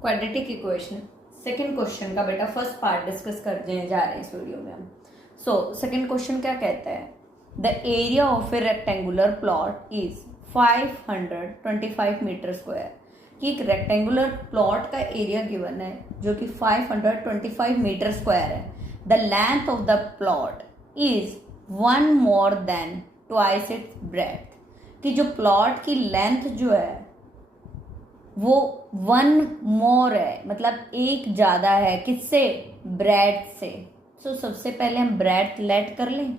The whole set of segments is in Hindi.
क्वाड्रेटिक इक्वेशन सेकंड क्वेश्चन का बेटा फर्स्ट पार्ट डिस्कस करने जा रहे हैं इस वीडियो में हम। सेकंड क्वेश्चन क्या कहता है, the area of a rectangular plot is 525 metre square. कि एक रेक्टेंगुलर प्लॉट का एरिया गिवन है जो कि 525 मीटर स्क्वायर है। The length of the plot is 1 more than twice its breadth. कि जो प्लॉट की लेंथ जो है वो 1 मोर है, मतलब एक ज्यादा है किससे, ब्रेड्थ से। सबसे पहले हम ब्रेड्थ लेट कर लें।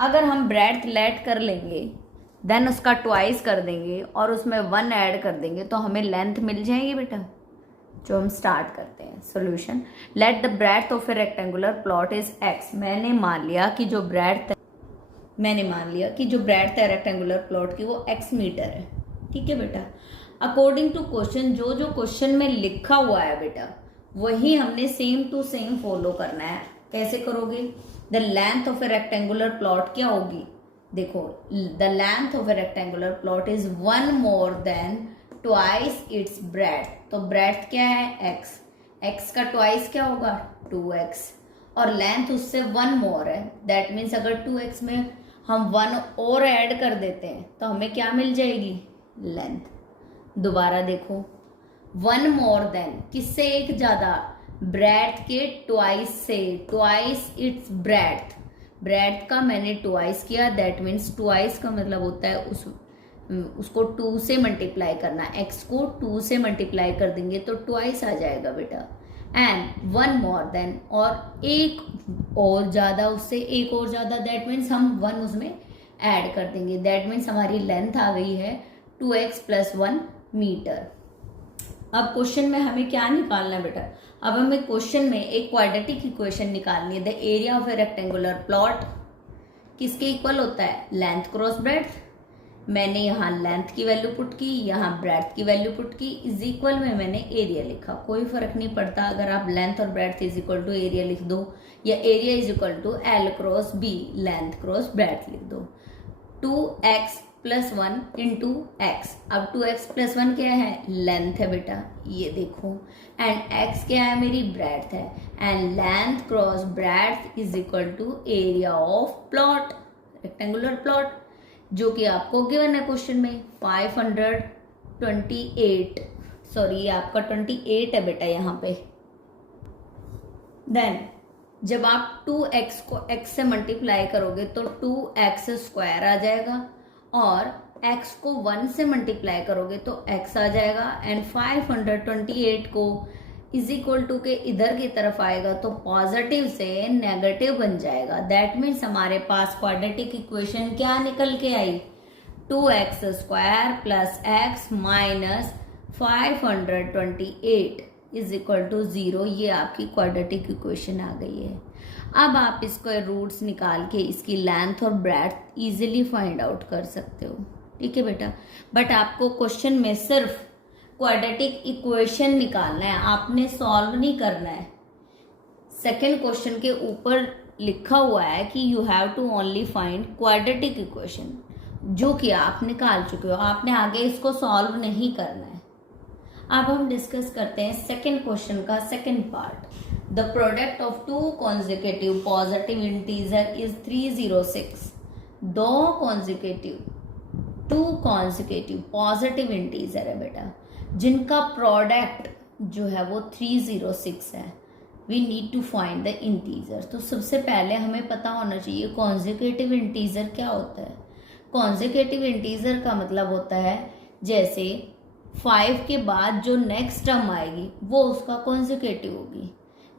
अगर हम ब्रेड्थ लेट कर लेंगे देन उसका ट्वाइस कर देंगे और उसमें 1 ऐड कर देंगे तो हमें लेंथ मिल जाएगी बेटा। जो हम स्टार्ट करते हैं solution. Let the breadth of a rectangular plot is x। मैंने मान लिया कि जो ब्रेड्थ है रेक्टेंगुलर प्लॉट की वो x मीटर है। ठीक है बेटा। अकॉर्डिंग टू क्वेश्चन जो क्वेश्चन में लिखा हुआ है बेटा वही हमने सेम टू सेम फॉलो करना है। कैसे करोगे, the length of a rectangular plot क्या होगी, देखो the length of a rectangular plot is 1 more than twice its breadth. तो ब्रेड्थ क्या है x का ट्वाइस क्या होगा 2x और लेंथ उससे 1 मोर है। दैट मीन्स अगर 2x में हम 1 और ऐड कर देते हैं तो हमें क्या मिल जाएगी, लेंथ। दोबारा देखो 1 मोर देन किससे एक ज्यादा, ब्रेड्थ के ट्वाइस से, ट्वाइस इट्स ब्रेड्थ। ब्रेड्थ का मैंने ट्वाइस किया, दैट मीन्स ट्वाइस का मतलब होता है उसको 2 से मल्टीप्लाई करना। x को 2 से मल्टीप्लाई कर देंगे तो ट्वाइस आ जाएगा बेटा। एंड 1 मोर देन और एक और ज्यादा, उससे एक और ज्यादा, दैट मीन्स हम 1 उसमें ऐड कर देंगे। दैट मीन्स हमारी लेंथ आ गई है 2x + 1 मीटर। अब क्वेश्चन में हमें क्या निकालना है बेटा, अब हमें क्वेश्चन में एक क्वाड्रेटिक इक्वेशन निकालनी है। The area of a rectangular plot किसके इक्वल होता है, लेंथ क्रॉस ब्रेड्थ। मैंने यहाँ लेंथ की वैल्यू पुट की, यहाँ ब्रेड्थ की वैल्यू पुट की, इज इक्वल में मैंने एरिया लिखा। कोई फर्क नहीं पड़ता अगर आप लेंथ और breadth is equal to area लिख दो या area is equal to L cross B, length cross breadth लिख दो। 2x + 1 into x। अब 2x + 1 क्या है, लेंथ है बेटा, ये देखो। एंड x क्या है, मेरी ब्रेड्थ है। And length cross breadth is equal to area of plot, rectangular plot, जो कि आपको गिवन है क्वेश्चन में 528। सॉरी आपका 28 है बेटा यहाँ पे। देन जब आप 2x को x से मल्टीप्लाई करोगे तो 2x² आ जाएगा और x को 1 से मल्टीप्लाई करोगे तो x आ जाएगा। एंड 528 को इज इक्वल टू के इधर की तरफ आएगा तो पॉजिटिव से नेगेटिव बन जाएगा। दैट मीन्स हमारे पास क्वाड्रेटिक इक्वेशन क्या निकल के आई, 2x² + x - 528 is equal to 0। ये आपकी क्वाड्रेटिक इक्वेशन आ गई है। अब आप इसको रूट्स निकाल के इसकी लेंथ और ब्रेड्थ इजीली फाइंड आउट कर सकते हो। ठीक है बेटा। बट आपको क्वेश्चन में सिर्फ क्वाड्रेटिक इक्वेशन निकालना है, आपने सॉल्व नहीं करना है। सेकेंड क्वेश्चन के ऊपर लिखा हुआ है कि you have to only find quadratic equation, जो कि आप निकाल चुके हो, आपने आगे इसको सॉल्व नहीं करना है। अब हम डिस्कस करते हैं सेकेंड क्वेश्चन का second part. The product of 2 consecutive positive integer is 306। 2 consecutive positive integer है बेटा जिनका प्रोडक्ट जो है वो 306 है। We need to find the integer. तो सबसे पहले हमें पता होना चाहिए कॉन्जिक्यूटिव इंटीजर क्या होता है। कॉन्जिक्यूटिव इंटीजर का मतलब होता है जैसे 5 के बाद जो नेक्स्ट टर्म आएगी वो उसका कॉन्जिक्यूटिव होगी।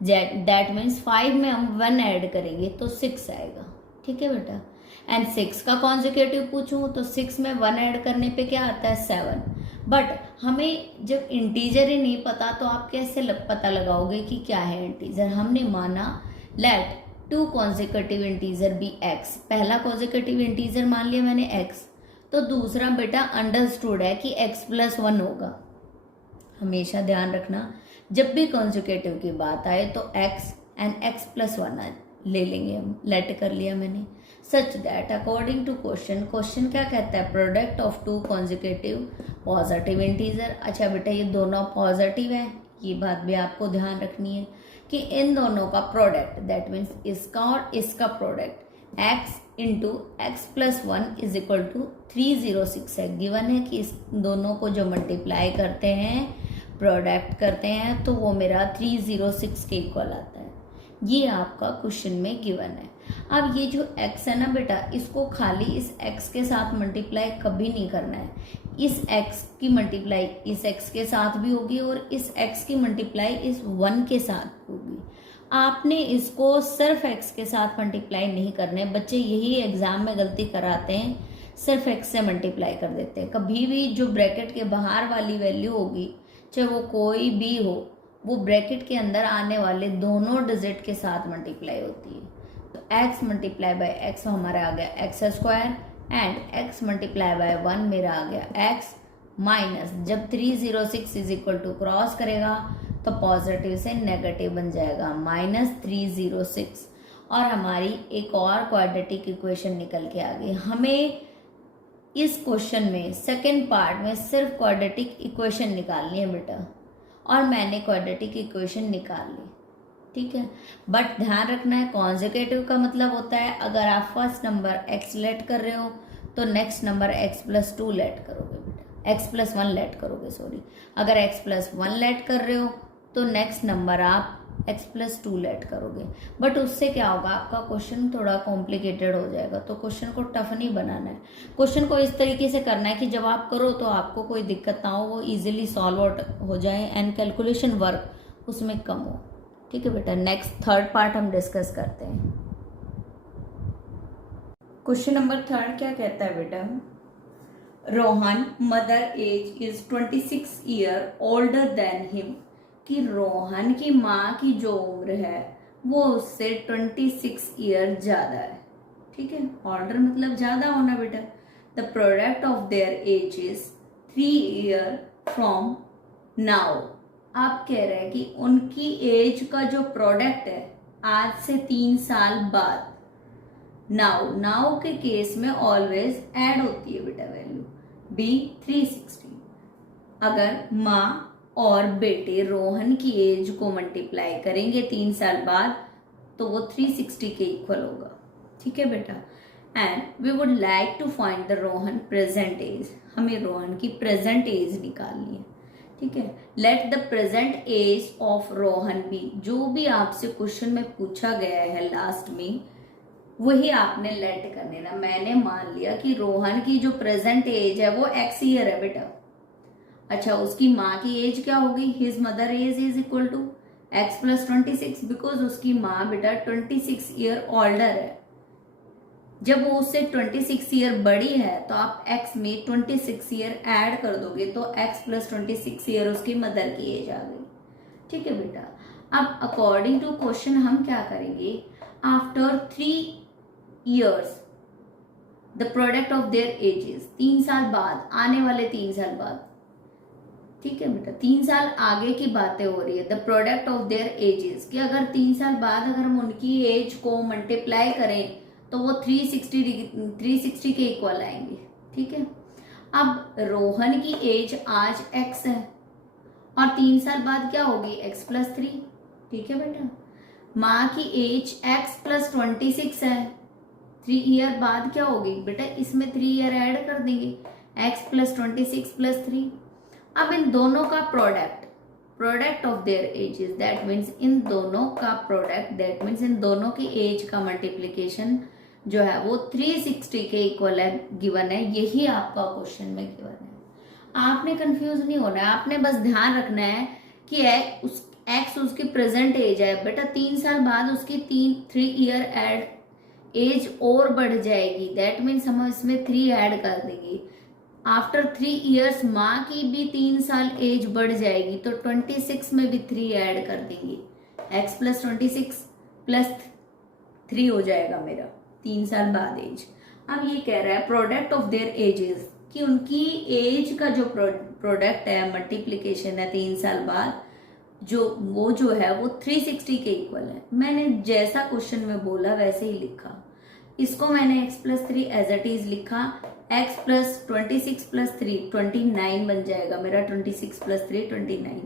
दैट मीन्स 5 में हम 1 ऐड करेंगे तो 6 आएगा। ठीक है बेटा। एंड 6 का कॉन्जिक्यूटिव पूछूं तो 6 में 1 ऐड करने पे क्या आता है, 7। बट हमें जब इंटीजर ही नहीं पता तो आप कैसे पता लगाओगे कि क्या है इंटीजर। हमने माना let 2 consecutive integer be x। पहला कॉन्जिक्यूटिव इंटीजर मान लिया मैंने x, तो दूसरा बेटा अंडरस्टूड है कि x + 1 होगा। हमेशा ध्यान रखना जब भी कॉन्जिक्यूटिव की बात आए तो x एंड x + 1 ले लेंगे हम, लेट कर लिया मैंने। Such that according to question, question क्या कहता है, product of two consecutive positive integer. अच्छा बेटा ये दोनों पॉजिटिव है, ये बात भी आपको ध्यान रखनी है कि इन दोनों का प्रोडक्ट, दैट मीन्स इसका और इसका product x into x plus 1 is equal to 306 है। गिवन है कि इस दोनों को जो मल्टीप्लाई करते हैं, प्रोडक्ट करते हैं, तो वो मेरा 306 के इक्वल आता है। ये आपका क्वेश्चन में गिवन है। अब ये जो x है ना बेटा, इसको खाली इस x के साथ मल्टीप्लाई कभी नहीं करना है। इस x की मल्टीप्लाई इस x के साथ भी होगी और इस x की मल्टीप्लाई इस 1 के साथ होगी। आपने इसको सिर्फ x के साथ मल्टीप्लाई नहीं करने। बच्चे यही एग्जाम में गलती कराते हैं, सिर्फ x से मल्टीप्लाई कर देते हैं। कभी भी जो ब्रैकेट के बाहर वाली वैल्यू होगी, चाहे वो कोई भी हो, वो ब्रैकेट के अंदर आने वाले दोनों डिजिट के साथ मल्टीप्लाई होती है। तो x मल्टीप्लाई बाय x हमारा आ गया x square and x multiply by 1 मेरा आ गया x माइनस, जब 306 इज इक्वल टू क्रॉस करेगा तो पॉजिटिव से नेगेटिव बन जाएगा -306। और हमारी एक और क्वाड्रेटिक इक्वेशन निकल के आ गई। हमें इस क्वेश्चन में सेकंड पार्ट में सिर्फ क्वाड्रेटिक इक्वेशन निकालनी है बेटा, और मैंने क्वाड्रेटिक इक्वेशन निकाल ली, ठीक है। बट ध्यान रखना है, कॉन्जिक्यूटिव का मतलब होता है अगर आप फर्स्ट नंबर x लेट कर रहे हो तो next number x plus 2 let करोगे बेटा, x प्लस 1 लेट करोगे, सॉरी। अगर x प्लस 1 लेट कर रहे हो तो नेक्स्ट नंबर आप x प्लस 2 लेट करोगे। बट उससे क्या होगा, आपका क्वेश्चन थोड़ा कॉम्प्लिकेटेड हो जाएगा। तो क्वेश्चन को टफ नहीं बनाना है, क्वेश्चन को इस तरीके से करना है कि जब आप करो तो आपको कोई दिक्कत ना हो, वो इजीली सॉल्व आउट हो जाए एंड कैलकुलेशन वर्क उसमें कम हो, ठीक है बेटा। नेक्स्ट थर्ड पार्ट हम डिस्कस करते हैं। क्वेश्चन नंबर 3 क्या कहता है बेटा, Rohan mother age is 26 year older than him, कि रोहन की माँ की जो उम्र है वो उससे 26 ईयर ज्यादा है, ठीक है। ऑल्डर मतलब ज्यादा होना बेटा। The product of their age is 3 year from now. आप कह रहे हैं कि उनकी एज का जो प्रोडक्ट है आज से 3 साल बाद। नाउ, नाउ के केस में ऑलवेज ऐड होती है बेटा वैल्यू, बी 360। अगर माँ और बेटे रोहन की एज को मल्टीप्लाई करेंगे 3 साल बाद तो वो 360 के इक्वल होगा, ठीक है बेटा। And we would like to find the Rohan present age, हमें रोहन की प्रेजेंट एज निकालनी है, ठीक है। Let the present age of Rohan be, जो भी आपसे क्वेश्चन में पूछा गया है लास्ट में वही आपने लेट कर लेना। मैंने मान लिया कि रोहन की जो प्रेजेंट एज है वो x ईयर है बेटा। अच्छा, उसकी माँ की एज क्या होगी, his mother age is equal to x plus 26, because उसकी माँ बेटा 26 ईयर ओल्डर है। जब वो उससे 26 ईयर बड़ी है तो आप x में 26 ईयर ऐड कर दोगे तो x प्लस 26 ईयर उसकी मदर की एज आ गई, ठीक है बेटा। अब अकॉर्डिंग टू क्वेश्चन हम क्या करेंगे, after 3 years the product of there edges, 3 साल बाद, आने वाले 3 साल बाद, ठीक है बेटा। 3 साल आगे की बातें हो रही है। The product of there edges, कि अगर 3 साल बाद अगर हम उनकी एज को मल्टीप्लाई करें तो वो 360 के इक्वल आएंगे, ठीक है। अब रोहन की एज आज x है और 3 साल बाद क्या होगी, x प्लस 3, ठीक है बेटा। माँ की एज x प्लस 26 है, 3 ईयर बाद क्या होगी बेटा, इसमें 3 ईयर ऐड कर देंगे, x प्लस 26 प्लस 3। अब इन दोनों का product of there edges, that means in दोनों का प्रोडक्ट, दैट मीन्स इन दोनों की एज का मल्टीप्लीकेशन जो है वो 360 के इक्वल है, गिवन है। यही आपका क्वेश्चन में गिवन है। आपने कंफ्यूज नहीं होना है, आपने बस ध्यान रखना है कि एक्स उसकी प्रेजेंट एज है बेटा। 3 साल बाद उसकी 3 ईयर एड एज और बढ़ जाएगी, दैट मीन्स हम इसमें 3 ऐड कर देंगे। आफ्टर 3 ईयर्स माँ की भी 3 साल एज बढ़ जाएगी तो 26 में भी 3 ऐड कर देंगे, x प्लस 26 प्लस 3 हो जाएगा मेरा 3 साल बाद एज। अब ये कह रहा है प्रोडक्ट ऑफ देयर एजेस, कि उनकी एज का जो प्रोडक्ट है, मल्टीप्लीकेशन है 3 साल बाद, जो है वो 360 के इक्वल है। मैंने जैसा क्वेश्चन में बोला वैसे ही लिखा। इसको मैंने x+3 एज इट इज लिखा। x+26+3 29 बन जाएगा मेरा। 26+3 29।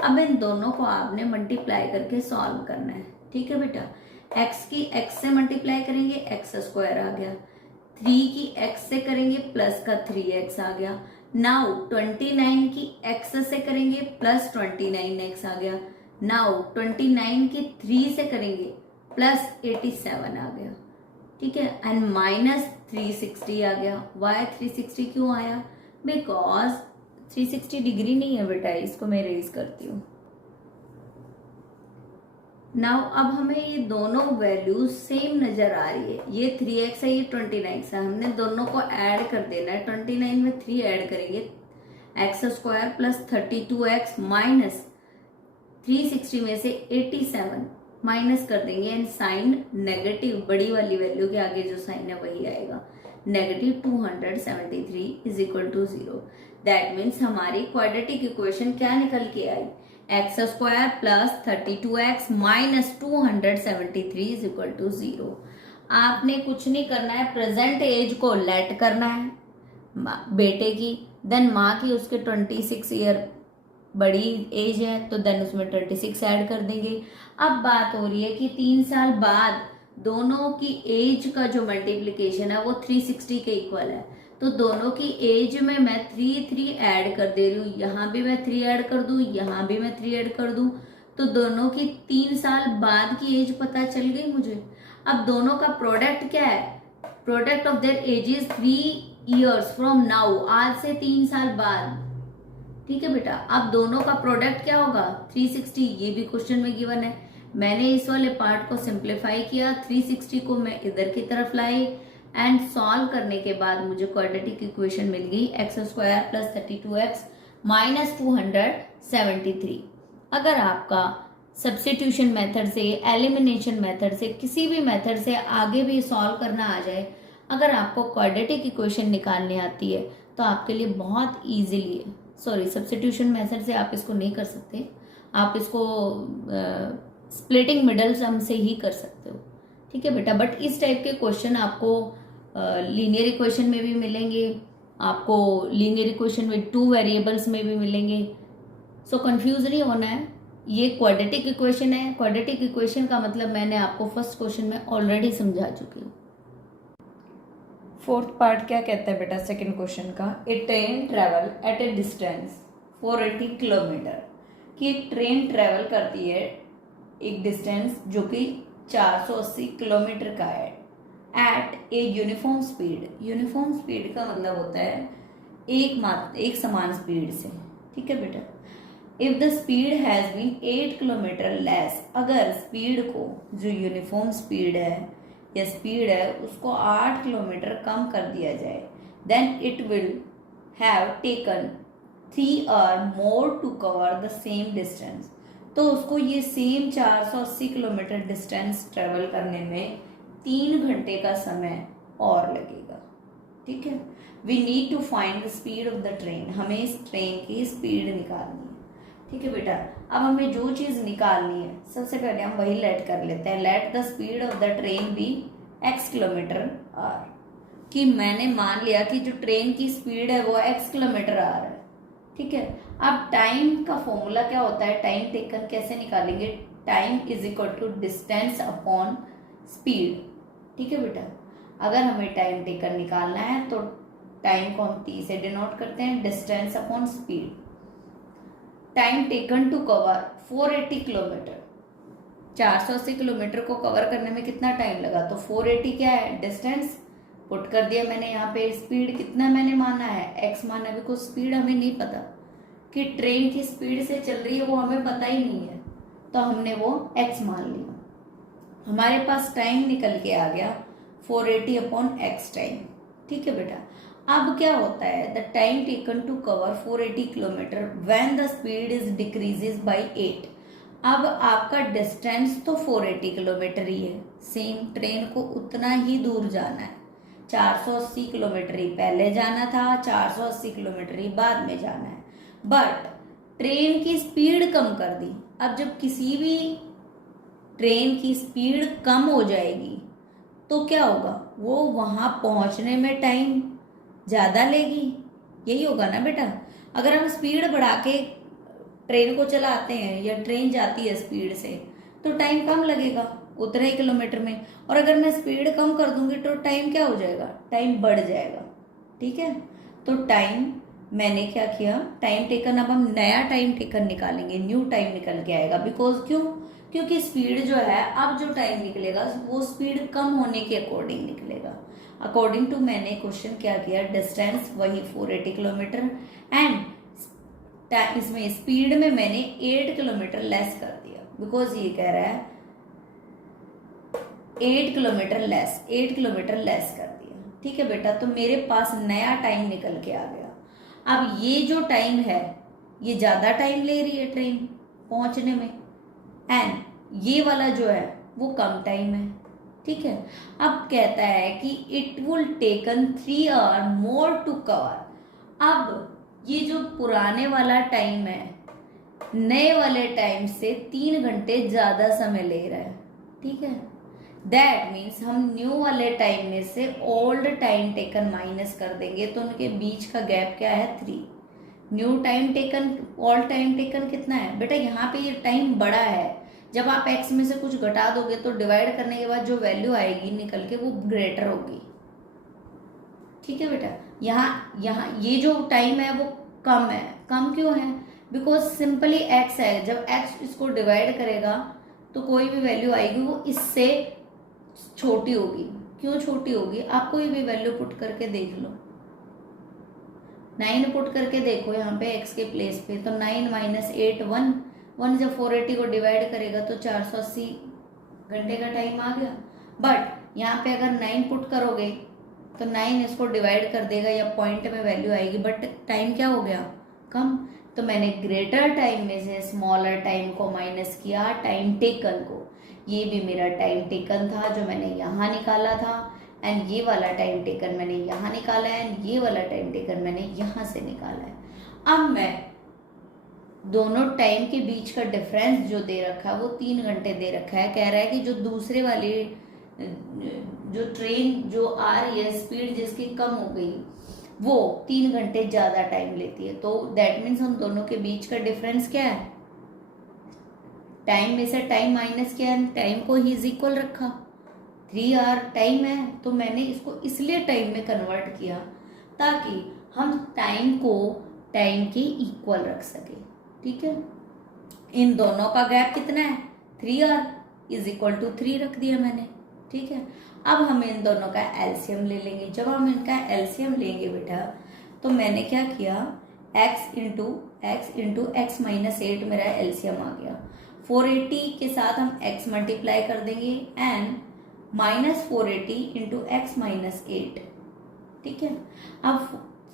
अब इन दोनों को आपने मल्टीप्लाई करके सॉल्व करना है। ठीक है बेटा, x की x से मल्टीप्लाई करेंगे x² आ गया, 3 की x से करेंगे प्लस का 3x आ गया। नाउ 29 की x से करेंगे प्लस 29x आ गया। नाउ 29 की 3 से करेंगे प्लस 87 आ गया। ठीक है, एंड माइनस 360 आ गया। वाई 360 क्यों आया? बिकॉज 360 डिग्री नहीं है बेटा, इसको मैं रेज करती हूँ। नाउ अब हमें ये दोनों वैल्यूज सेम नजर आ रही है। ये 3x है, ये 29 है। हमने दोनों को ऐड कर देना है। 29 में 3 ऐड करेंगे, x² प्लस 32x माइनस 360 में से 87 माइनस कर देंगे एंड साइन नेगेटिव, बड़ी वाली वैल्यू के आगे जो साइन है वही आएगा। Negative 273 is equal to 0। That means हमारी क्वाड्रेटिक इक्वेशन क्या निकल के आई? x² plus 32x minus 273 is equal to 0। आपने कुछ नहीं करना है, प्रेजेंट एज को लेट करना है बेटे की, देन माँ की उसके 26 ईयर बड़ी एज है तो देन उसमें 26 ऐड कर देंगे। अब बात हो रही है कि 3 साल बाद दोनों की एज का जो मल्टीप्लिकेशन है वो 360 के इक्वल है। तो दोनों की एज में मैं 3 ऐड कर दे रही हूँ। यहाँ भी मैं 3 ऐड कर दूं, यहाँ भी मैं 3 ऐड कर दूं, तो दोनों की 3 साल बाद की एज पता चल गई मुझे। अब दोनों का प्रोडक्ट क्या है? Product of there edges 3 years from now, आज से 3 साल बाद। ठीक है बेटा, अब दोनों का प्रोडक्ट क्या होगा? 360। ये भी क्वेश्चन में गिवन है। मैंने इस वाले पार्ट को सिंप्लीफाई किया, 360 को मैं इधर की तरफ लाई एंड सॉल्व करने के बाद मुझे क्वाड्रेटिक इक्वेशन मिल गई x² प्लस 32x माइनस 273। अगर आपका सब्स्टिट्यूशन मेथड से, एलिमिनेशन मेथड से, किसी भी मेथड से आगे भी सॉल्व करना आ जाए, अगर आपको क्वाड्रेटिक इक्वेशन निकालनी आती है तो आपके लिए बहुत ईजिली है। सॉरी, सब्स्टिट्यूशन मेथड से आप इसको नहीं कर सकते, आप इसको स्प्लिटिंग मिडल सम से ही कर सकते हो। ठीक है बेटा, बट इस टाइप के क्वेश्चन आपको लीनियर इक्वेशन में भी मिलेंगे, आपको लीनियर इक्वेशन विद 2 वेरिएबल्स में भी मिलेंगे। सो कंफ्यूज नहीं होना है। ये क्वाड्रेटिक इक्वेशन है। क्वाड्रेटिक इक्वेशन का मतलब मैंने आपको फर्स्ट क्वेश्चन में ऑलरेडी समझा चुकी हूँ। फोर्थ पार्ट क्या कहता है बेटा सेकंड क्वेश्चन का? A train travel at a distance 480 kilometre. कि एक ट्रेन ट्रेवल करती है एक डिस्टेंस जो कि 480 किलोमीटर का है at a uniform speed. Uniform speed का मतलब होता है एक समान स्पीड से। ठीक है बेटा, if the speed has been 8 kilometre less, अगर स्पीड को, जो यूनिफॉर्म स्पीड है या स्पीड है, उसको 8 किलोमीटर कम कर दिया जाए, then it will have taken 3 hours more to cover the same distance. तो उसको ये सेम 480 किलोमीटर डिस्टेंस ट्रेवल करने में 3 घंटे का समय और लगेगा। ठीक है, we need to find the speed of the train. हमें इस ट्रेन की स्पीड निकालनी है। ठीक है बेटा, अब हमें जो चीज निकालनी है सबसे पहले हम वही लेट कर लेते हैं। Let the speed of the train be x kilometre hour. कि मैंने मान लिया कि जो ट्रेन की स्पीड है वो x किलोमीटर आर है। ठीक है, अब टाइम का फॉर्मूला क्या होता है? टाइम टेकन कैसे निकालेंगे? Time is equal to distance upon speed. ठीक है बेटा, अगर हमें टाइम टेकन निकालना है तो टाइम को हम t से डिनोट करते हैं, distance upon speed. Time taken to cover 480 kilometre, 480 kilometre को कवर करने में कितना टाइम लगा? तो 480 क्या है? डिस्टेंस पुट कर दिया मैंने यहाँ पे। स्पीड कितना मैंने माना है? x माना। बिकॉज स्पीड हमें नहीं पता कि ट्रेन की स्पीड से चल रही है, वो हमें पता ही नहीं है, तो हमने वो x मान लिया। हमारे पास टाइम निकल के आ गया 480 अपॉन x टाइम। ठीक है बेटा, अब क्या होता है? The time taken to cover 480 kilometre when the speed is decreases by 8। अब आपका डिस्टेंस तो 480 किलोमीटर ही है, सेम ट्रेन को उतना ही दूर जाना है। 480 किलोमीटर ही पहले जाना था, 480 किलोमीटर ही बाद में जाना है। बट ट्रेन की स्पीड कम कर दी। अब जब किसी भी ट्रेन की स्पीड कम हो जाएगी तो क्या होगा, वो वहां पहुंचने में टाइम ज़्यादा लेगी, यही होगा ना बेटा। अगर हम स्पीड बढ़ा के ट्रेन को चलाते हैं या ट्रेन जाती है स्पीड से तो टाइम कम लगेगा उतना ही किलोमीटर में, और अगर मैं स्पीड कम कर दूंगी तो टाइम क्या हो जाएगा, टाइम बढ़ जाएगा। ठीक है, तो टाइम मैंने क्या किया, टाइम टेकन, अब हम नया टाइम टेकन निकालेंगे, न्यू टाइम निकल के आएगा। बिकॉज क्यों, क्योंकि स्पीड जो है, अब जो टाइम निकलेगा वो स्पीड कम होने के अकॉर्डिंग निकलेगा। अकॉर्डिंग टू मैंने क्वेश्चन क्या किया, डिस्टेंस वही 480 किलोमीटर एंड इसमें स्पीड में मैंने 8 किलोमीटर लेस कर दिया। बिकॉज ये कह रहा है 8 किलोमीटर लेस, 8 किलोमीटर लेस कर दिया। ठीक है बेटा, तो मेरे पास नया टाइम निकल के आ गया। अब ये जो टाइम है ये ज्यादा टाइम ले रही है ट्रेन पहुंचने में, एंड ये वाला जो है वो कम टाइम है। ठीक है, अब कहता है कि it will taken 3 hour more to cover. अब ये जो पुराने वाला टाइम है नए वाले टाइम से 3 घंटे ज्यादा समय ले रहा है। ठीक है, दैट मीन्स हम न्यू वाले टाइम में से ओल्ड टाइम टेकन माइनस कर देंगे तो उनके बीच का गैप क्या है, 3। New time taken, old time taken कितना है बेटा, यहाँ पे ये टाइम बड़ा है। जब आप एक्स में से कुछ घटा दोगे तो डिवाइड करने के बाद जो वैल्यू आएगी निकल के वो ग्रेटर होगी। ठीक है बेटा, यहाँ ये जो टाइम है वो कम है। कम क्यों है, बिकॉज सिंपली एक्स है, जब एक्स इसको डिवाइड करेगा तो कोई भी वैल्यू आएगी वो इससे छोटी होगी। क्यों छोटी होगी, आप कोई भी वैल्यू पुट करके देख लो, 9 पुट करके देखो यहाँ पे x के प्लेस पे, तो 9 माइनस 8 1 जब 480 को डिवाइड करेगा तो 480 घंटे का टाइम आ गया। बट यहाँ पे अगर 9 पुट करोगे तो 9 इसको डिवाइड कर देगा या पॉइंट में वैल्यू आएगी, बट टाइम क्या हो गया, कम। तो मैंने ग्रेटर टाइम में से स्मॉलर टाइम को माइनस किया टाइम टेकन को। ये भी मेरा टाइम टेकन था जो मैंने यहाँ निकाला था, एंड ये वाला टाइम टेकन मैंने यहाँ निकाला है, एंड ये वाला टाइम टेकन मैंने यहाँ से निकाला है। अब मैं दोनों टाइम के बीच का डिफरेंस जो दे रखा है वो 3 घंटे दे रखा है। कह रहा है कि जो दूसरे वाले जो ट्रेन जो आ रही है स्पीड जिसकी कम हो गई वो 3 घंटे ज्यादा टाइम लेती है, तो दैट मीन्स हम दोनों के बीच का डिफरेंस क्या है, टाइम में से टाइम माइनस किया, टाइम को ही इज इक्वल रखा। 3 आवर टाइम है तो मैंने इसको इसलिए टाइम में कन्वर्ट किया ताकि हम टाइम को टाइम के इक्वल रख सके। ठीक है, इन दोनों का गैप कितना है, 3 आवर इज इक्वल टू 3 रख दिया मैंने। ठीक है, अब हम इन दोनों का एलसीएम ले लेंगे। जब हम इनका एलसीएम लेंगे बेटा तो मैंने क्या किया, x इंटू एक्स माइनस 8 मेरा एलसीएम आ गया। 480 के साथ हम x मल्टीप्लाई कर देंगे and minus 480 into x minus 8। ठीक है, अब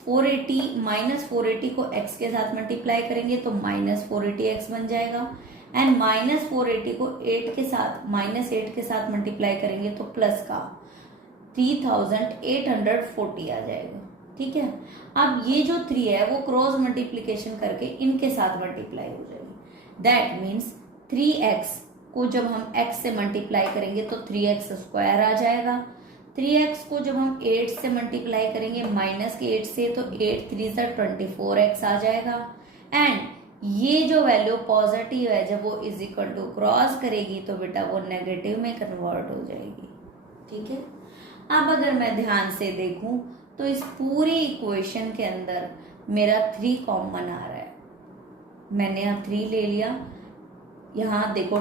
480 माइनस 480 को x के साथ मल्टीप्लाई करेंगे तो माइनस 480x बन जाएगा, एंड माइनस 480 को 8 के साथ माइनस 8 के साथ मल्टीप्लाई करेंगे तो प्लस का 3840 आ जाएगा। ठीक है, अब ये जो 3 है वो क्रॉस मल्टीप्लीकेशन करके इनके साथ मल्टीप्लाई हो जाएगी। दैट मीन्स 3x को जब हम x से मल्टीप्लाई करेंगे तो 3x स्क्वायर आ जाएगा। 3x को जब हम 8 से मल्टीप्लाई करेंगे माइनस के 8 से तो 8 3 से 24x आ जाएगा, एंड ये जो वैल्यू पॉजिटिव है जब वो इज इक्वल टू क्रॉस करेगी तो बेटा वो नेगेटिव में कन्वर्ट हो जाएगी। ठीक है, अब अगर मैं ध्यान से देखूं तो इस पूरी इक्वेशन के अंदर मेरा 3 कॉमन आ रहा है। मैंने यहाँ 3 ले लिया, यहाँ देखो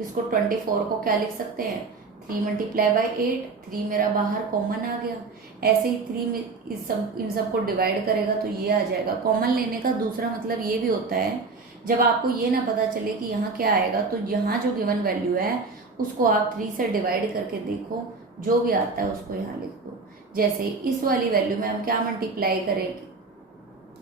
इसको 24 को क्या लिख सकते हैं, 3 मल्टीप्लाई बाई 8, 3 मेरा बाहर कॉमन आ गया। ऐसे ही 3 में इन सब को डिवाइड करेगा तो ये आ जाएगा। कॉमन लेने का दूसरा मतलब ये भी होता है जब आपको ये ना पता चले कि यहाँ क्या आएगा तो यहाँ जो गिवन वैल्यू है उसको आप 3 से डिवाइड करके देखो, जो भी आता है उसको यहाँ लिख दो। जैसे इस वाली वैल्यू में हम क्या मल्टीप्लाई करेंगे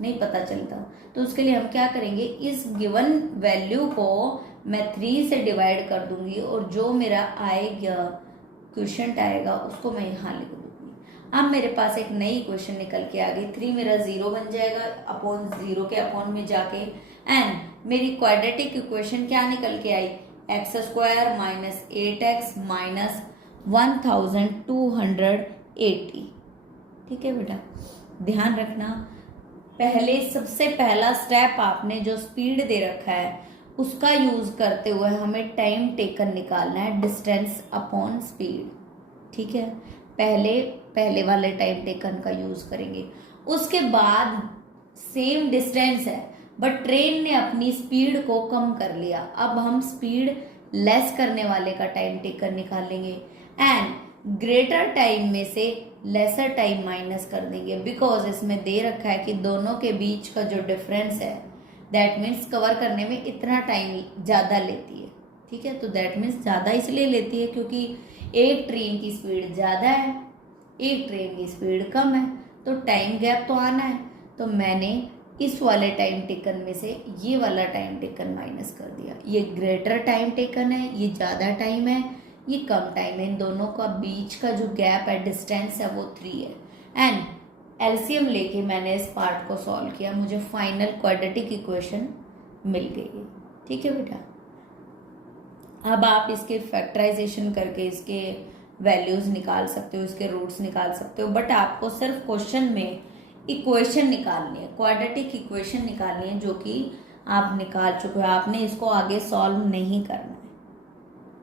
नहीं पता चलता, तो उसके लिए हम क्या करेंगे, इस गिवन वैल्यू को मैं 3 से डिवाइड कर दूंगी और जो मेरा आएगा क्वेश्चन आएगा उसको मैं यहाँ लिख दूंगी। अब मेरे पास एक नई क्वेश्चन निकल के आ गई। 3 मेरा 0 बन जाएगा, अपॉन 0 के अपॉन में जाके एंड मेरी क्वाड्रेटिक इक्वेशन क्या निकल के आई, x square minus 8x minus 1280। ठीक है बेटा, ध्यान रखना पहले सबसे पहला स्टेप आपने जो स्पीड दे रखा है उसका यूज करते हुए हमें टाइम टेकन निकालना है, डिस्टेंस अपॉन स्पीड। ठीक है, पहले वाले टाइम टेकन का यूज करेंगे। उसके बाद सेम डिस्टेंस है बट ट्रेन ने अपनी स्पीड को कम कर लिया, अब हम स्पीड लेस करने वाले का टाइम टेकन निकालेंगे एंड ग्रेटर टाइम में से लेसर टाइम माइनस कर देंगे, बिकॉज इसमें दे रखा है कि दोनों के बीच का जो डिफरेंस है दैट मीन्स कवर करने में इतना टाइम ज़्यादा लेती है। ठीक है, तो दैट मीन्स ज़्यादा इसलिए लेती है क्योंकि एक ट्रेन की स्पीड ज़्यादा है, एक ट्रेन की स्पीड कम है, तो टाइम गैप तो आना है। तो मैंने इस वाले टाइम टेकन में से ये वाला टाइम टेकन माइनस कर दिया। ये ग्रेटर टाइम टेकन है, ये ज़्यादा टाइम है, ये कम टाइम है। इन दोनों का बीच का जो गैप है, डिस्टेंस है, वो 3 है। एंड एलसीएम लेके मैंने इस पार्ट को सॉल्व किया, मुझे फाइनल क्वाड्रेटिक इक्वेशन मिल गई। ठीक है बेटा, अब आप इसके फैक्टराइजेशन करके इसके वैल्यूज निकाल सकते हो, इसके रूट्स निकाल सकते हो, बट आपको सिर्फ क्वेश्चन में इक्वेशन निकालनी है, क्वाड्रेटिक इक्वेशन निकालनी है, जो कि आप निकाल चुके हो। आपने इसको आगे सॉल्व नहीं करना।